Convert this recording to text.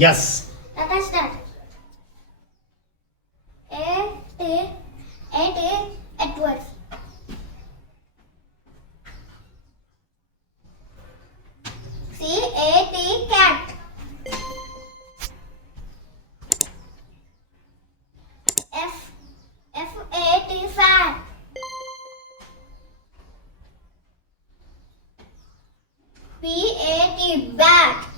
Yes. Let us start. Edwards. C-A-T, cat. F-A-T, fat. B-A-T, bat.